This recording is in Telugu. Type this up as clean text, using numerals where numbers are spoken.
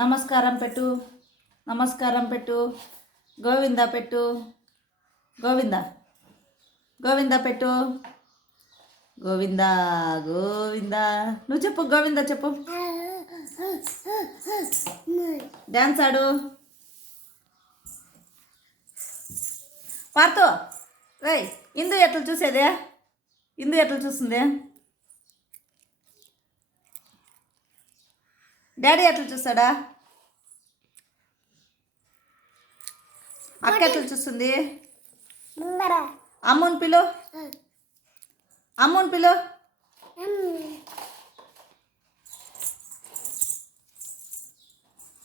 నమస్కారం పెట్టు, నమస్కారం పెట్టు. గోవింద పెట్టు, గోవింద గోవింద పెట్టు. గోవింద గోవింద. నువ్వు చెప్పు, గోవింద చెప్పు. డ్యాన్స్ ఆడు. పార్తు రై. ఇందు ఎట్లా చూసేదే? ఇందు ఎట్లా చూస్తుంది? డాడీ ఎట్లా చూస్తాడా? అక్క ఎట్లా చూస్తుంది? అమ్ముని పిలు, అమ్ముని పిలు.